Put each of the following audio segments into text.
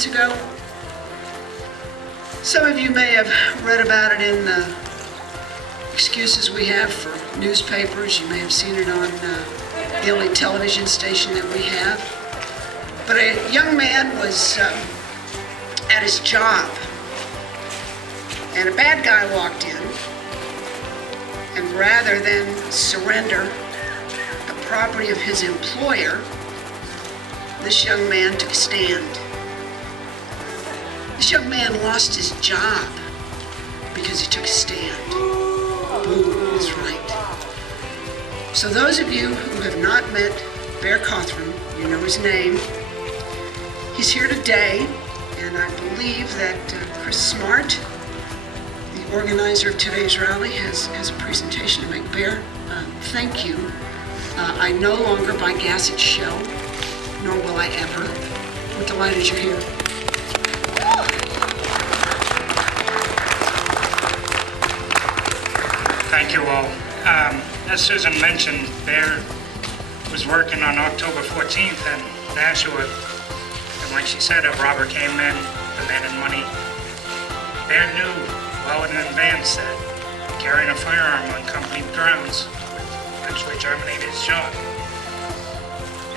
months ago. Some of you may have read about it in the excuses we have for newspapers. You may have seen it on the only television station that we have. But a young man was at his job, and a bad guy walked in, and rather than surrender the property of his employer, this young man took a stand. This young man lost his job because he took a stand. Boom, that's right. So those of you who have not met Bear Cothran, you know his name. He's here today, and I believe that Chris Smart, the organizer of today's rally, has a presentation to make. Bear, thank you. I no longer buy gas at Shell, nor will I ever. I'm delighted you're here. Thank you all. As Susan mentioned, Bear was working on October 14th in Nashua, and like she said, a robber came in demanding money. Bear knew well in advance that carrying a firearm on company grounds would eventually terminate his job.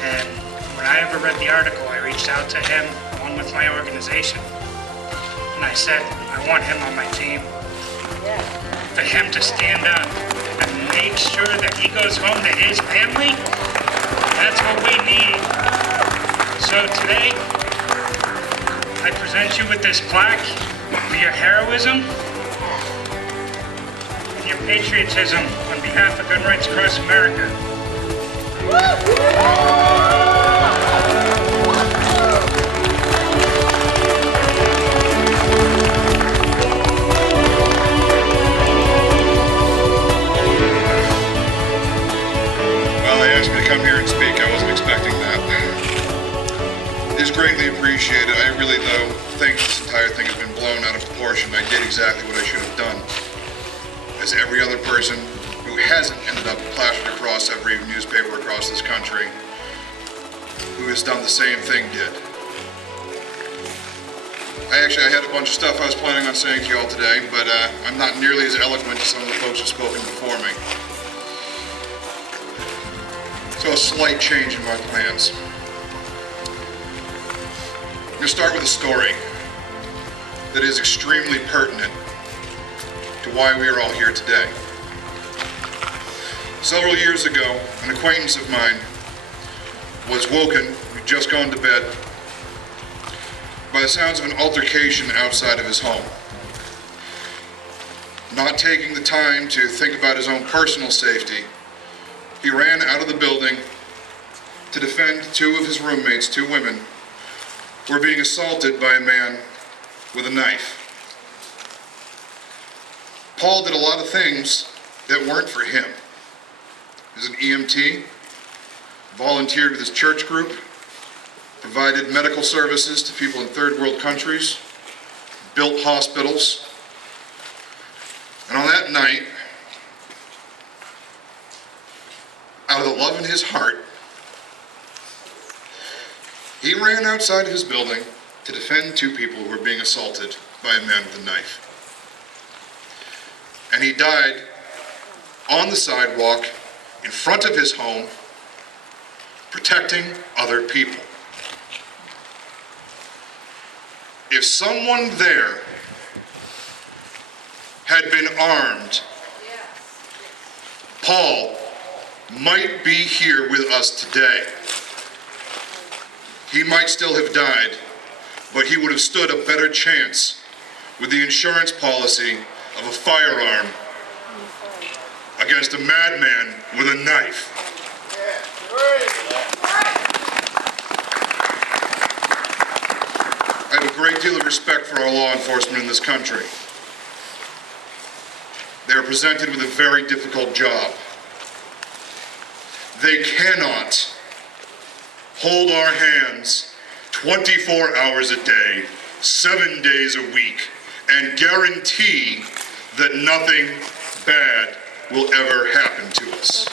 And when I ever read the article, I reached out to him along with my organization, and I said, I want him on my team. For him to stand up and make sure that he goes home to his family, that's what we need. So today, I present you with this plaque for your heroism and your patriotism on behalf of gun rights across America. Come here and speak. I wasn't expecting that. It is greatly appreciated. I really, though, think this entire thing has been blown out of proportion. I did exactly what I should have done. As every other person who hasn't ended up plastered across every newspaper across this country who has done the same thing did. I had a bunch of stuff I was planning on saying to you all today, but I'm not nearly as eloquent as some of the folks who've spoken before me. So a slight change in my plans. I'm going to start with a story that is extremely pertinent to why we are all here today. Several years ago, an acquaintance of mine was woken, he'd just gone to bed, by the sounds of an altercation outside of his home. Not taking the time to think about his own personal safety, he ran out of the building to defend two of his roommates, two women, who were being assaulted by a man with a knife. Paul did a lot of things that weren't for him. He was an EMT, volunteered with his church group, provided medical services to people in third world countries, built hospitals. And on that night, out of the love in his heart, he ran outside his building to defend two people who were being assaulted by a man with a knife. And he died on the sidewalk in front of his home, protecting other people. If someone there had been armed, Paul might be here with us today. He might still have died, but he would have stood a better chance with the insurance policy of a firearm against a madman with a knife. I have a great deal of respect for our law enforcement in this country. They are presented with a very difficult job. They cannot hold our hands 24 hours a day, 7 days a week, and guarantee that nothing bad will ever happen to us.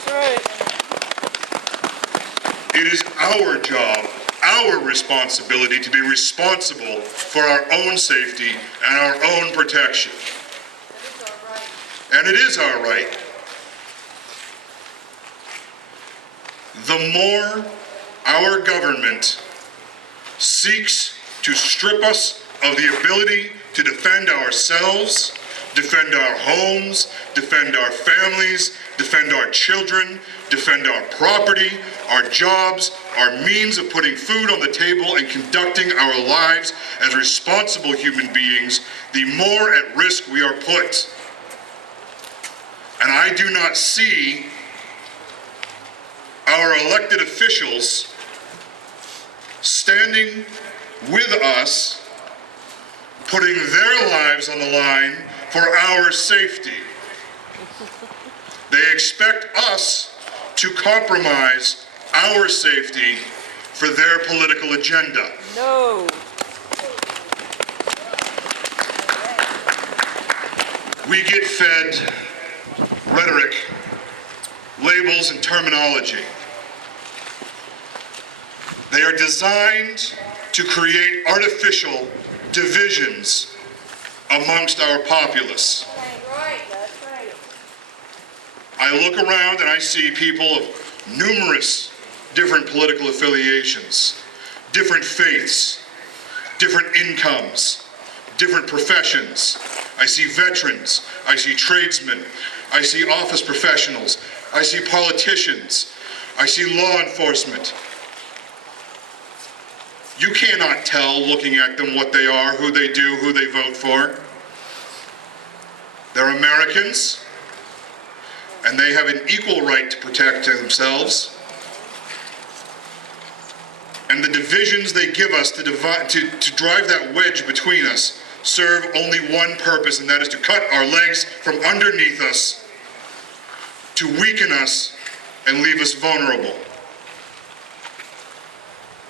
It is our job, our responsibility to be responsible for our own safety and our own protection. And it is our right. The more our government seeks to strip us of the ability to defend ourselves, defend our homes, defend our families, defend our children, defend our property, our jobs, our means of putting food on the table and conducting our lives as responsible human beings, the more at risk we are put. And I do not see our elected officials standing with us, putting their lives on the line for our safety. They expect us to compromise our safety for their political agenda. No. We get fed rhetoric, labels, and terminology. They are designed to create artificial divisions amongst our populace. That's right. I look around and I see people of numerous different political affiliations, different faiths, different incomes, different professions. I see veterans, I see tradesmen, I see office professionals, I see politicians, I see law enforcement. You cannot tell, looking at them, what they are, who they do, who they vote for. They're Americans, and they have an equal right to protect themselves. And the divisions they give us to drive that wedge between us serve only one purpose, and that is to cut our legs from underneath us, to weaken us, and leave us vulnerable.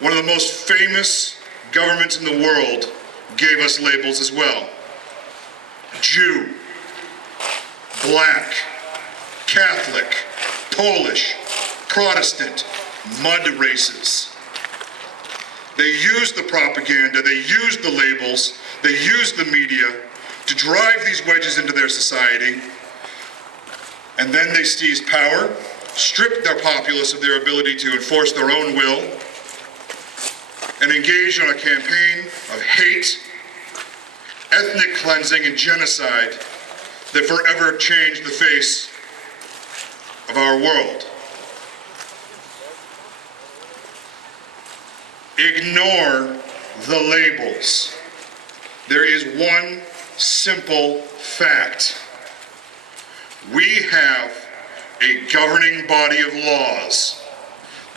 One of the most famous governments in the world gave us labels as well. Jew, Black, Catholic, Polish, Protestant, mud races. They used the propaganda, they used the labels, they used the media to drive these wedges into their society, and then they seized power, stripped their populace of their ability to enforce their own will, and engaged on a campaign of hate, ethnic cleansing, and genocide that forever changed the face of our world. Ignore the labels. There is one simple fact. We have a governing body of laws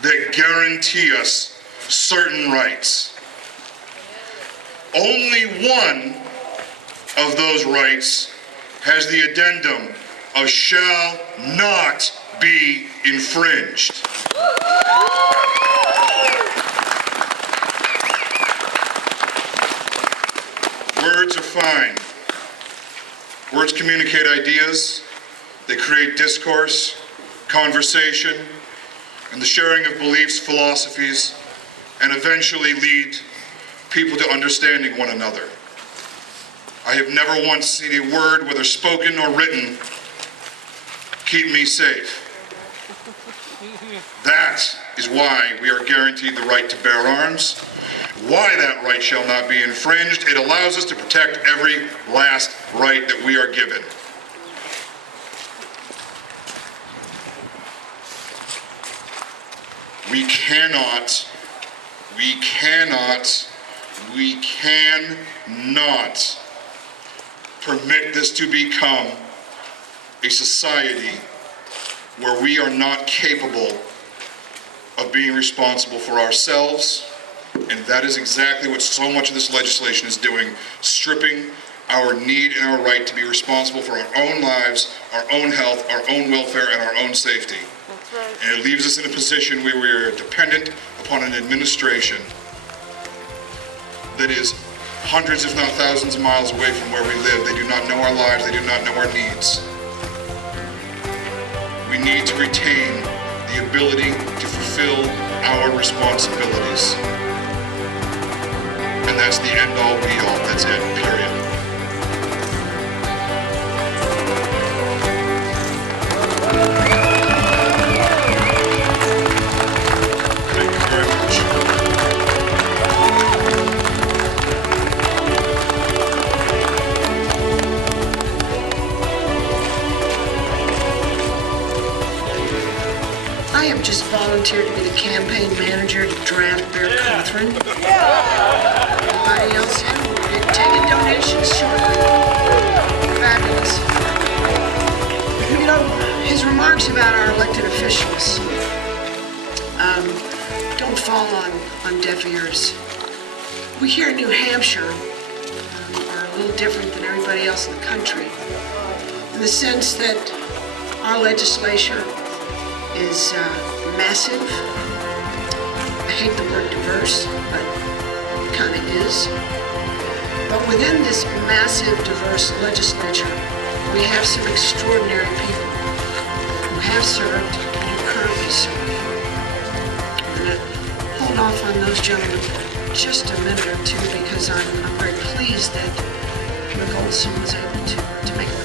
that guarantee us certain rights. Only one of those rights has the addendum of shall not be infringed. Words are fine. Words communicate ideas. They create discourse, conversation, and the sharing of beliefs, philosophies, and eventually lead people to understanding one another. I have never once seen a word, whether spoken or written, keep me safe. That is why we are guaranteed the right to bear arms, why that right shall not be infringed. It allows us to protect every last right that we are given. We cannot permit this to become a society where we are not capable of being responsible for ourselves, and that is exactly what so much of this legislation is doing, stripping our need and our right to be responsible for our own lives, our own health, our own welfare, and our own safety. That's right. And it leaves us in a position where we are dependent upon an administration that is hundreds, if not thousands of miles away from where we live. They do not know our lives, they do not know our needs. We need to retain the ability to fulfill our responsibilities. And that's the end all be all. That's it, period. Thank you very much. I have just volunteered to be the campaign manager to draft Bear Cothran. Anybody else in? We're taking donations shortly. Fabulous. You know, his remarks about our elected officials don't fall on deaf ears. We here in New Hampshire are a little different than everybody else in the country in the sense that our legislature is massive. I hate the word diverse, but it kind of is. But within this massive, diverse legislature, we have some extraordinary people who have served and who currently serve. I'm going to hold off on those gentlemen for just a minute or two because I'm very pleased that McGoldson was able to make a